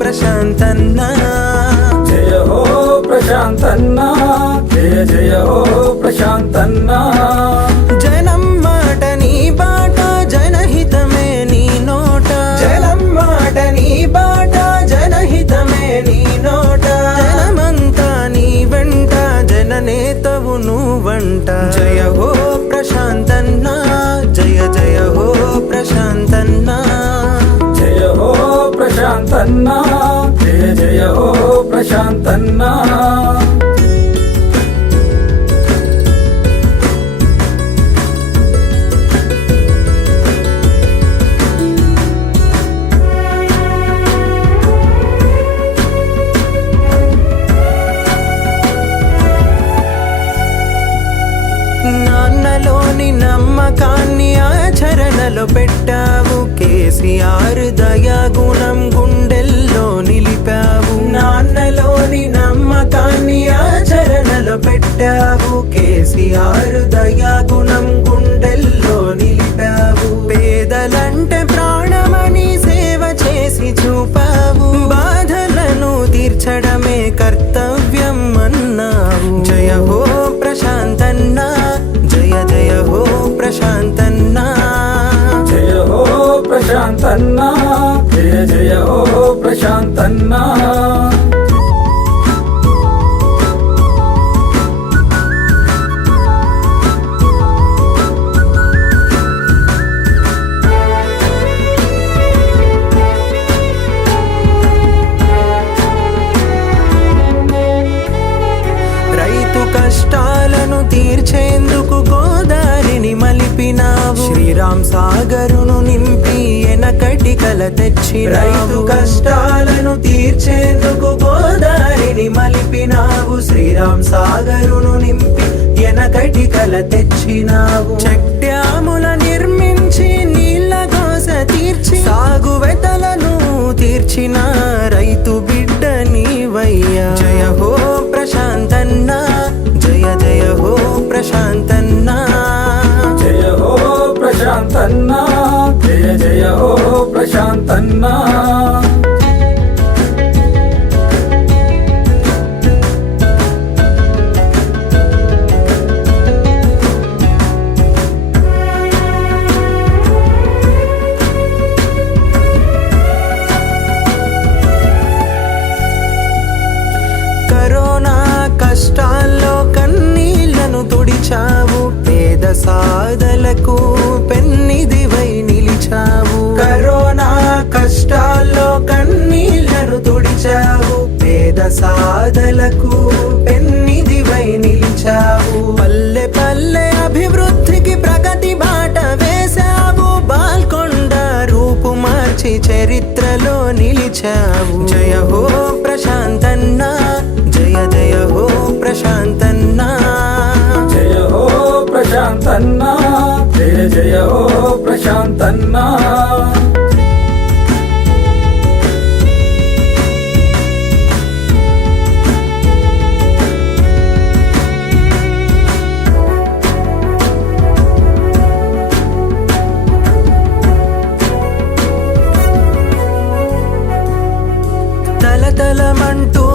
ప్రశాంతన్న. జయ హో ప్రశాంతన్న. జయ జయ హో ప్రశాంతన్న. జనం మాట నీ బాట జనహితమే నీ నోట. జనం మాట నీ బాట జనహితమే నీ నోట. జనమంతా నీ వెంట జననేతవు నువ్వంట. జయ హో ప్రశాంతన్న. జయ జయ హో ప్రశాంతన్న. జయ హో ప్రశాంతన్న. జయ జయ హో ప్రశాంతన్న. నాన్నలోని నమ్మకాన్ని ఆచరణలో పెట్టావు. కేసీఆర్ దయాగుణం గుండెల్లో నిలిపావు. ఆచరణలో పెట్టావు కేసీఆర్ దయాగుణం గుండెల్లో నిలిపావు. పేదలంటే ప్రాణమని సేవ చేసి చూపావు. బాధలను తీర్చడమే కర్తవ్యం అన్నావు. జయ హో ప్రశాంతన్నా జయ జయ హో ప్రశాంతన్నా. జయ హో ప్రశాంతన్నా జయ జయ హో ప్రశాంతన్నా. కష్టాలను తీర్చేందుకు గోదారిని మలిపినావు. శ్రీరామ్ సాగరును నింపి ఎనకటి కల తెచ్చి రైతు కష్టాలను తీర్చేందుకు గోదారిని మలిపినావు. శ్రీరామ్ సాగరును నింపి ఎనకటి కల తెచ్చినావు. చెక్ డ్యాముల నిర్మించి నీళ్ళ కోస తీర్చి సాగు వెతలను తీర్చిన ప్రశాంతన్న కరోనా కష్టాల్లో కన్నీళ్ళను తుడిచావు పేద సాధలకు కన్నీళ్ళను పేద సాధలకు పెన్నిదివై నిలిచావు. పల్లె పల్లె అభివృద్ధికి ప్రగతి బాట వేశావు. బాల్కొండ రూపు మార్చి చరిత్రలో నిలిచావు. జయ హో ప్రశాంతన్నా జయ జయ హో ప్రశాంతన్నా. జయ హో ప్రశాంతన్నా జయ జయ హో ప్రశాంతన్నా. కదలమంటూ